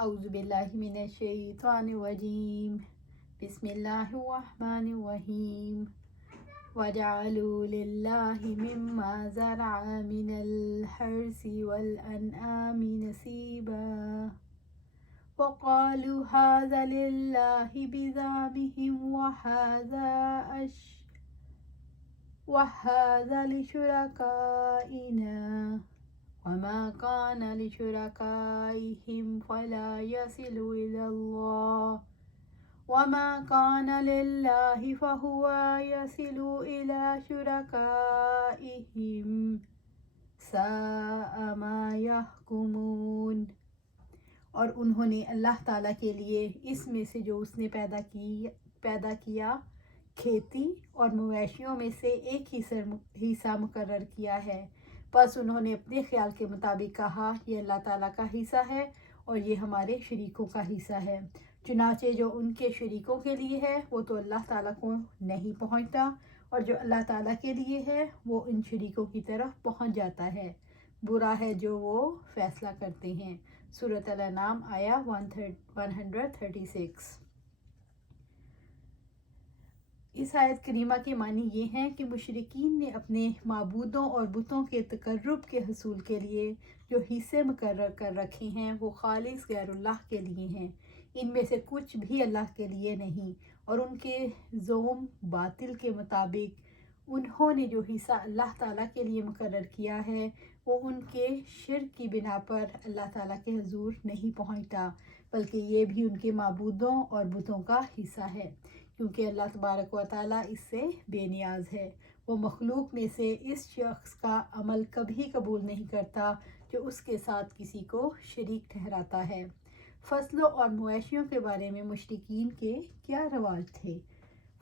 اعوذ باللہ من الشیطان الرجیم بسم اللہ الرحمن الرحیم وَجَعَلُوا لِلَّهِ مِمَّا زَرَعَ مِنَ الْحَرْثِ وَالْأَنْعَامِ نَصِيبًا وَقَالُوا هَذَا لِلَّهِ بِزَعْمِهِمْ وَهَذَا لِشُرَكَائِنَا وَمَا كَانَ لِشُرَكَائِهِمْ فَلَا يَصِلُ إِلَى اللَّهِ وَمَا كَانَ لِلَّهِ فَهُوَ يَصِلُ إِلَى شُرَكَائِهِمْ سَاءَ مَا يَحْكُمُونَ۔ اور انہوں نے اللہ تعالیٰ کے لیے اس میں سے جو اس نے پیدا کیا کھیتی اور مویشیوں میں سے ایک حصہ مقرر کیا ہے، بس انہوں نے اپنے خیال کے مطابق کہا یہ اللہ تعالیٰ کا حصہ ہے اور یہ ہمارے شریکوں کا حصہ ہے، چنانچہ جو ان کے شریکوں کے لیے ہے وہ تو اللہ تعالیٰ کو نہیں پہنچتا، اور جو اللہ تعالیٰ کے لیے ہے وہ ان شریکوں کی طرف پہنچ جاتا ہے۔ برا ہے جو وہ فیصلہ کرتے ہیں۔ سورۃ الانعام آیا 136۔ اس آیت کریمہ کے معنی یہ ہیں کہ مشرکین نے اپنے معبودوں اور بتوں کے تقرب کے حصول کے لیے جو حصے مقرر کر رکھے ہیں وہ خالص غیر اللہ کے لیے ہیں، ان میں سے کچھ بھی اللہ کے لیے نہیں، اور ان کے زعم باطل کے مطابق انہوں نے جو حصہ اللہ تعالیٰ کے لیے مقرر کیا ہے وہ ان کے شرک کی بنا پر اللہ تعالیٰ کے حضور نہیں پہنچتا، بلکہ یہ بھی ان کے معبودوں اور بتوں کا حصہ ہے، کیونکہ اللہ تبارک و تعالیٰ اس سے بے نیاز ہے۔ وہ مخلوق میں سے اس شخص کا عمل کبھی قبول نہیں کرتا جو اس کے ساتھ کسی کو شریک ٹھہراتا ہے۔ فصلوں اور مویشیوں کے بارے میں مشرکین کے کیا رواج تھے؟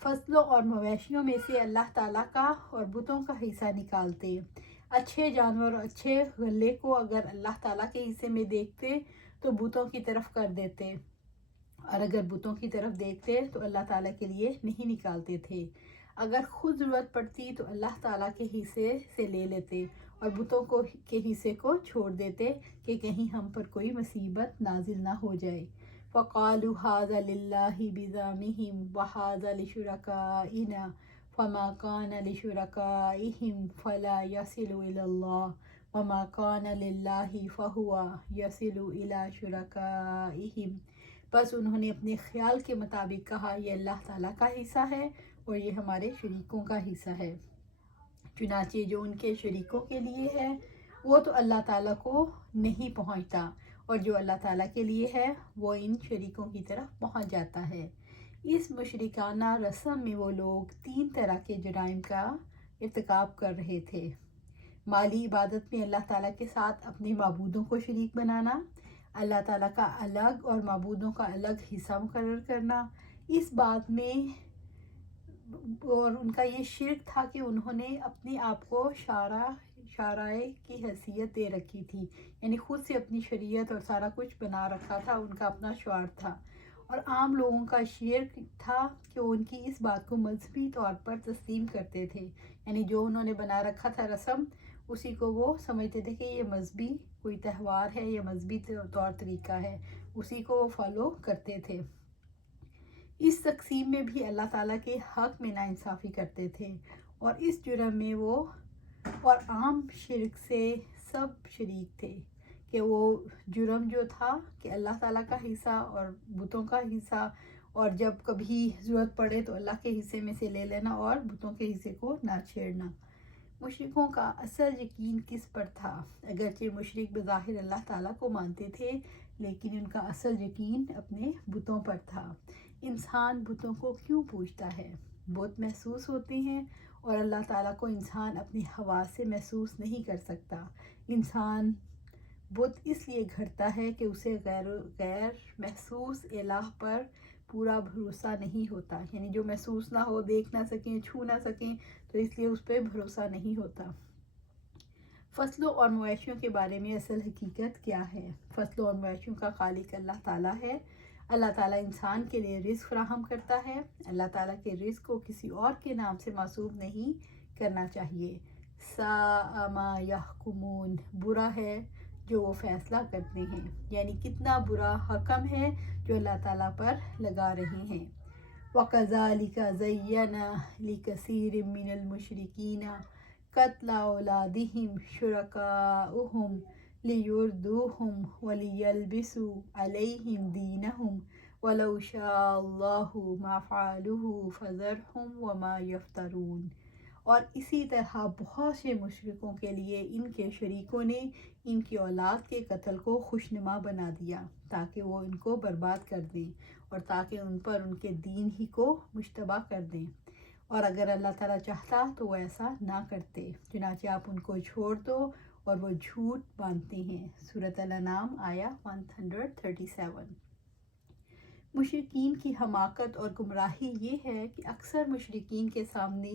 فصلوں اور مویشیوں میں سے اللہ تعالیٰ کا اور بتوں کا حصہ نکالتے۔ اچھے جانور اور اچھے غلے کو اگر اللہ تعالیٰ کے حصے میں دیکھتے تو بتوں کی طرف کر دیتے، اور اگر بتوں کی طرف دیکھتے تو اللہ تعالیٰ کے لیے نہیں نکالتے تھے۔ اگر خود ضرورت پڑتی تو اللہ تعالیٰ کے حصے سے لے لیتے اور بتوں کے حصے کو چھوڑ دیتے کہ کہیں ہم پر کوئی مصیبت نازل نہ ہو جائے۔ وَقَالُوا هَذَا لِلَّهِ بِزَعْمِهِمْ وَهَذَا لِشُرَكَائِنَا فَمَا كَانَ لِشُرَكَائِهِمْ فَلَا يَصِلُ إِلَى اللَّهِ وَمَا كَانَ لِلَّهِ فَهُوَ يَصِلُ إِلَى شُرَكَائِهِمْ۔ بس انہوں نے اپنے خیال کے مطابق کہا یہ اللہ تعالیٰ کا حصہ ہے اور یہ ہمارے شریکوں کا حصہ ہے، چنانچہ جو ان کے شریکوں کے لیے ہے وہ تو اللہ تعالیٰ کو نہیں پہنچتا، اور جو اللہ تعالیٰ کے لیے ہے وہ ان شریکوں کی طرف پہنچ جاتا ہے۔ اس مشرکانہ رسم میں وہ لوگ 3 طرح کے جرائم کا ارتکاب کر رہے تھے: مالی عبادت میں اللہ تعالیٰ کے ساتھ اپنے معبودوں کو شریک بنانا، اللہ تعالیٰ کا الگ اور معبودوں کا الگ حصہ مقرر کرنا، اس بات میں اور ان کا یہ شرک تھا کہ انہوں نے اپنے آپ کو شارع کی حیثیت دے رکھی تھی، یعنی خود سے اپنی شریعت اور سارا کچھ بنا رکھا تھا، ان کا اپنا شعار تھا، اور عام لوگوں کا شرک تھا کہ ان کی اس بات کو مذہبی طور پر تسلیم کرتے تھے، یعنی جو انہوں نے بنا رکھا تھا رسم اسی کو وہ سمجھتے تھے کہ یہ مذہبی کوئی تہوار ہے یا مذہبی طور طریقہ ہے، اسی کو وہ فالو کرتے تھے۔ اس تقسیم میں بھی اللہ تعالیٰ کے حق میں ناانصافی کرتے تھے، اور اس جرم میں وہ اور عام شرک سے سب شریک تھے کہ وہ جرم جو تھا کہ اللہ تعالیٰ کا حصہ اور بتوں کا حصہ، اور جب کبھی ضرورت پڑے تو اللہ کے حصے میں سے لے لینا اور بتوں کے حصے کو نہ چھیڑنا۔ مشرکوں کا اصل یقین کس پر تھا؟ اگرچہ مشرک بظاہر اللہ تعالیٰ کو مانتے تھے لیکن ان کا اصل یقین اپنے بتوں پر تھا۔ انسان بتوں کو کیوں پوجتا ہے؟ بت محسوس ہوتے ہیں اور اللہ تعالیٰ کو انسان اپنی حواس سے محسوس نہیں کر سکتا۔ انسان بت اس لیے گھڑتا ہے کہ اسے غیر محسوس الہ پر پورا بھروسہ نہیں ہوتا، یعنی جو محسوس نہ ہو، دیکھ نہ سکیں، چھو نہ سکیں، تو اس لیے اس پہ بھروسہ نہیں ہوتا۔ فصلوں اور مویشیوں کے بارے میں اصل حقیقت کیا ہے؟ فصلوں اور مویشیوں کا خالق اللہ تعالیٰ ہے۔ اللہ تعالیٰ انسان کے لیے رزق فراہم کرتا ہے۔ اللہ تعالیٰ کے رزق کو کسی اور کے نام سے منسوب نہیں کرنا چاہیے۔ ساء ما یحکمون، برا ہے جو وہ فیصلہ کرتے ہیں، یعنی کتنا برا حکم ہے جو اللہ تعالیٰ پر لگا رہے ہیں۔ وَكَذَلِكَ زَيَّنَ لِكَثِيرٍ مِّنَ الْمُشْرِكِينَ قَتْلَ أَوْلَادِهِمْ شُرَكَاؤُهُمْ لِيُرْدُوهُمْ وَلِيَلْبِسُوا عَلَيْهِمْ دِينَهُمْ وَلَوْ شَاءَ اللَّهُ مَا فَعَلُوهُ فَذَرْهُمْ وَمَا يَفْتَرُونَ۔ اور اسی طرح بہت سے مشرکوں کے لیے ان کے شریکوں نے ان کی اولاد کے قتل کو خوشنما بنا دیا تاکہ وہ ان کو برباد کر دیں اور تاکہ ان پر ان کے دین ہی کو مشتبہ کر دیں، اور اگر اللہ تعالیٰ چاہتا تو وہ ایسا نہ کرتے، چنانچہ آپ ان کو چھوڑ دو اور وہ جھوٹ باندھتے ہیں۔ سورۃ الانعام آیا 137۔ مشرکین کی حماقت اور گمراہی یہ ہے کہ اکثر مشرکین کے سامنے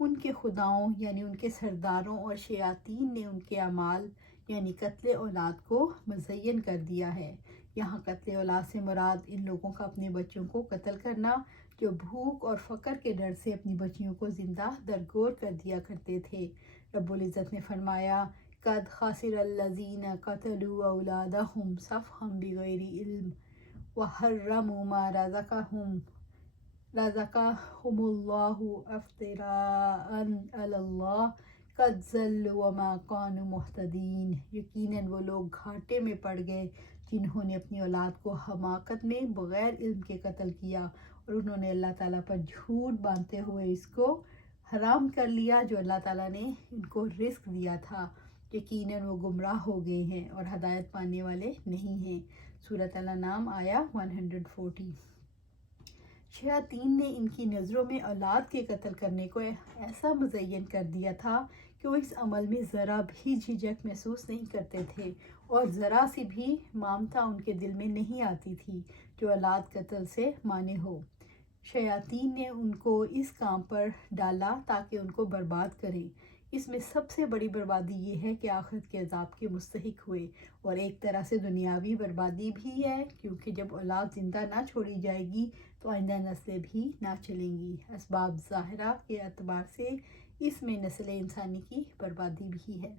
ان کے خداؤں یعنی ان کے سرداروں اور شیاطین نے ان کے اعمال یعنی قتل اولاد کو مزین کر دیا ہے۔ یہاں قتل اولاد سے مراد ان لوگوں کا اپنے بچوں کو قتل کرنا جو بھوک اور فقر کے ڈر سے اپنی بچیوں کو زندہ درگور کر دیا کرتے تھے۔ رب العزت نے فرمایا قد خسر الذین قتلوا اولادہم سفہا بغیر علم وحرموا ما رزقهم اللہ افتراء علی اللہ قد ضلوا وما كانوا مہتدین۔ یقیناً وہ لوگ گھاٹے میں پڑ گئے جنہوں نے اپنی اولاد کو حماقت میں بغیر علم کے قتل کیا اور انہوں نے اللہ تعالیٰ پر جھوٹ باندھتے ہوئے اس کو حرام کر لیا جو اللہ تعالیٰ نے ان کو رزق دیا تھا۔ یقیناً وہ گمراہ ہو گئے ہیں اور ہدایت پانے والے نہیں ہیں۔ سورۃ الانعام آیا 140۔ شیاطین نے ان کی نظروں میں اولاد کے قتل کرنے کو ایسا مزین کر دیا تھا کہ وہ اس عمل میں ذرا بھی جھجک محسوس نہیں کرتے تھے اور ذرا سی بھی مامتا ان کے دل میں نہیں آتی تھی جو اولاد قتل سے مانے ہو۔ شیاطین نے ان کو اس کام پر ڈالا تاکہ ان کو برباد کریں۔ اس میں سب سے بڑی بربادی یہ ہے کہ آخرت کے عذاب کے مستحق ہوئے، اور ایک طرح سے دنیاوی بربادی بھی ہے کیونکہ جب اولاد زندہ نہ چھوڑی جائے گی تو آئندہ نسلیں بھی نہ چلیں گی۔ اسباب ظاہرہ کے اعتبار سے اس میں نسل انسانی کی بربادی بھی ہے۔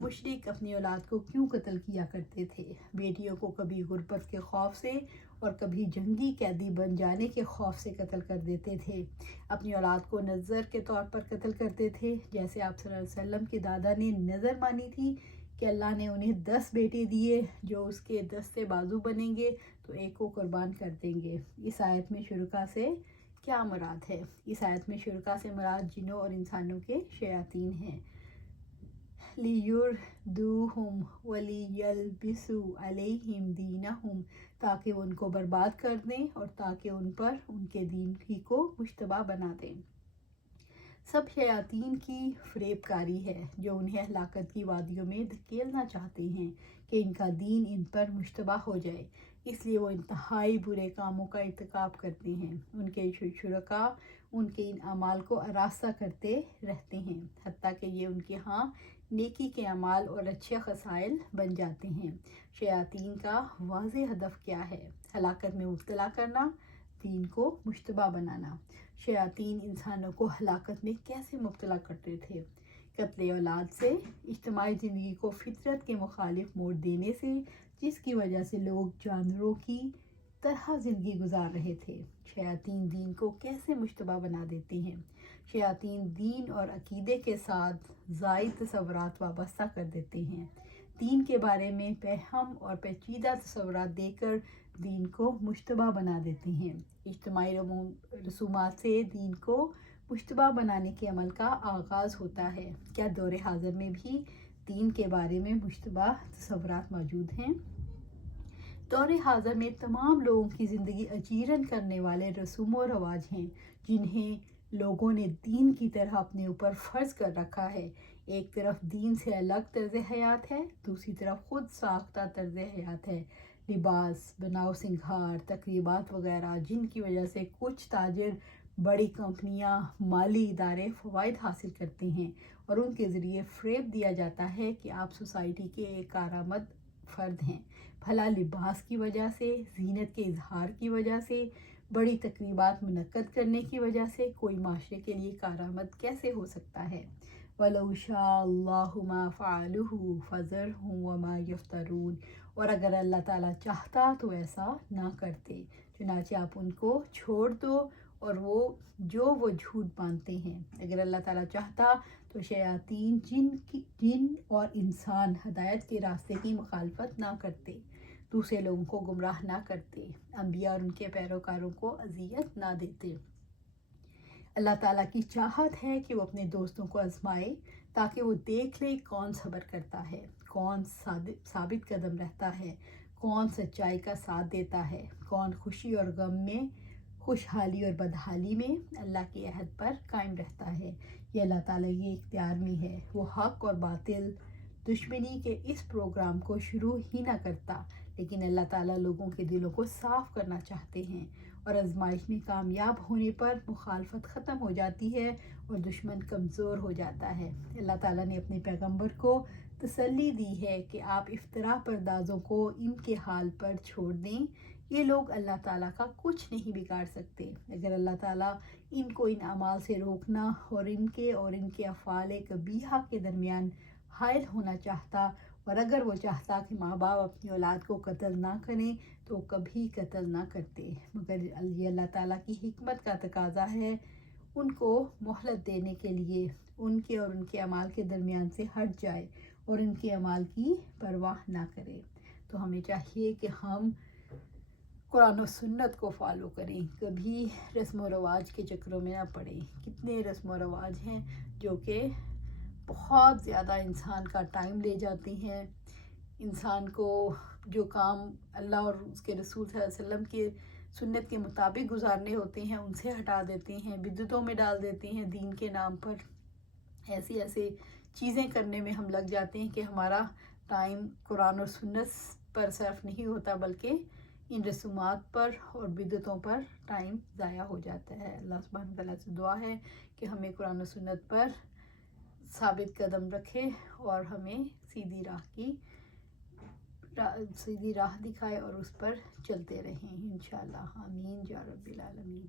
مشرک اپنی اولاد کو کیوں قتل کیا کرتے تھے؟ بیٹیوں کو کبھی غربت کے خوف سے اور کبھی جنگی قیدی بن جانے کے خوف سے قتل کر دیتے تھے۔ اپنی اولاد کو نذر کے طور پر قتل کرتے تھے، جیسے آپ صلی اللہ علیہ وسلم کے دادا نے نذر مانی تھی کہ اللہ نے انہیں 10 بیٹے دیے، جو اس کے 10 بازو بنیں گے تو ایک کو قربان کر دیں گے۔ اس آیت میں شرکا سے کیا مراد ہے؟ اس آیت میں شرکا سے مراد جنوں اور انسانوں کے شیاطین ہیں۔ لِيُرْدُوهُمْ وَلِيَلْبِسُوا عَلَيْهِمْ دِينَهُمْ، تاکہ وہ ان کو برباد کر دیں اور تاکہ ان پر ان کے دین ہی کو مشتبہ بنا دیں۔ سب شیاطین کی فریب کاری ہے جو انہیں ہلاکت کی وادیوں میں دھکیلنا چاہتے ہیں کہ ان کا دین ان پر مشتبہ ہو جائے، اس لیے وہ انتہائی برے کاموں کا ارتکاب کرتے ہیں۔ ان کے شرکاء ان کے ان اعمال کو آراستہ کرتے رہتے ہیں حتیٰ کہ یہ ان کے ہاں نیکی کے اعمال اور اچھے خصائل بن جاتے ہیں۔ شیاطین کا واضح ہدف کیا ہے؟ ہلاکت میں مبتلا کرنا، دین کو مشتبہ بنانا۔ شیاطین انسانوں کو ہلاکت میں کیسے مبتلا کرتے تھے؟ قتل اولاد سے، اجتماعی زندگی کو فطرت کے مخالف موڑ دینے سے، جس کی وجہ سے لوگ جانوروں کی طرح زندگی گزار رہے تھے۔ شیاطین دین کو کیسے مشتبہ بنا دیتے ہیں؟ شیاطین دین اور عقیدے کے ساتھ زائد تصورات وابستہ کر دیتے ہیں۔ دین کے بارے میں پہم اور پیچیدہ تصورات دے کر دین کو مشتبہ بنا دیتے ہیں۔ اجتماعی رسومات سے دین کو مشتبہ بنانے کے عمل کا آغاز ہوتا ہے۔ کیا دور حاضر میں بھی دین کے بارے میں مشتبہ تصورات موجود ہیں؟ دور حاضر میں تمام لوگوں کی زندگی اجیرن کرنے والے رسوم و رواج ہیں جنہیں لوگوں نے دین کی طرح اپنے اوپر فرض کر رکھا ہے۔ ایک طرف دین سے الگ طرز حیات ہے، دوسری طرف خود ساختہ طرز حیات ہے۔ لباس، بناؤ سنگھار، تقریبات وغیرہ جن کی وجہ سے کچھ تاجر، بڑی کمپنیاں، مالی ادارے فوائد حاصل کرتے ہیں اور ان کے ذریعے فریب دیا جاتا ہے کہ آپ سوسائٹی کے ایک کارآمد فرد ہیں۔ بھلا لباس کی وجہ سے، زینت کے اظہار کی وجہ سے، بڑی تقریبات منعقد کرنے کی وجہ سے کوئی معاشرے کے لیے کارآمد کیسے ہو سکتا ہے؟ وَلَوْ شَاءَ اللَّهُ مَا فَعَلُوهُ فَذَرْهُمْ وَمَا يَفْتَرُونَ، اور اگر اللہ تعالیٰ چاہتا تو ایسا نہ کرتے، چنانچہ آپ ان کو چھوڑ دو اور وہ جھوٹ باندھتے ہیں۔ اگر اللہ تعالیٰ چاہتا تو شیاطین جن اور انسان ہدایت کے راستے کی مخالفت نہ کرتے، دوسرے لوگوں کو گمراہ نہ کرتے، انبیاء اور ان کے پیروکاروں کو اذیت نہ دیتے۔ اللہ تعالیٰ کی چاہت ہے کہ وہ اپنے دوستوں کو آزمائے تاکہ وہ دیکھ لے کون صبر کرتا ہے، کون ثابت قدم رہتا ہے، کون سچائی کا ساتھ دیتا ہے، کون خوشی اور غم میں، خوشحالی اور بدحالی میں اللہ کے عہد پر قائم رہتا ہے۔ یہ اللہ تعالیٰ یہ اختیار میں ہے، وہ حق اور باطل دشمنی کے اس پروگرام کو شروع ہی نہ کرتا، لیکن اللہ تعالیٰ لوگوں کے دلوں کو صاف کرنا چاہتے ہیں، اور آزمائش میں کامیاب ہونے پر مخالفت ختم ہو جاتی ہے اور دشمن کمزور ہو جاتا ہے۔ اللہ تعالیٰ نے اپنے پیغمبر کو تسلی دی ہے کہ آپ افطرا پردازوں کو ان کے حال پر چھوڑ دیں، یہ لوگ اللہ تعالیٰ کا کچھ نہیں بگاڑ سکتے۔ اگر اللہ تعالیٰ ان کو ان اعمال سے روکنا اور ان کے افعال قبیحہ کے درمیان حائل ہونا چاہتا، اور اگر وہ چاہتا کہ ماں باپ اپنی اولاد کو قتل نہ کریں تو کبھی قتل نہ کرتے، مگر یہ اللہ تعالیٰ کی حکمت کا تقاضا ہے ان کو مہلت دینے کے لیے ان کے اور ان کے اعمال کے درمیان سے ہٹ جائے اور ان کے اعمال کی پرواہ نہ کرے۔ تو ہمیں چاہیے کہ ہم قرآن و سنت کو فالو کریں، کبھی رسم و رواج کے چکروں میں نہ پڑیں۔ کتنے رسم و رواج ہیں جو کہ بہت زیادہ انسان کا ٹائم لے جاتی ہیں، انسان کو جو کام اللہ اور اس کے رسول صلی اللہ علیہ وسلم کی سنت کے مطابق گزارنے ہوتے ہیں ان سے ہٹا دیتے ہیں، بدعتوں میں ڈال دیتے ہیں، دین کے نام پر ایسی چیزیں کرنے میں ہم لگ جاتے ہیں کہ ہمارا ٹائم قرآن اور سنت پر صرف نہیں ہوتا بلکہ ان رسومات پر اور بدعتوں پر ٹائم ضائع ہو جاتا ہے۔ اللہ سبحانہ وتعالیٰ سے دعا ہے کہ ہمیں قرآن و سنت پر ثابت قدم رکھے اور ہمیں سیدھی راہ دکھائے اور اس پر چلتے رہیں انشاءاللہ۔ آمین یا رب العالمین۔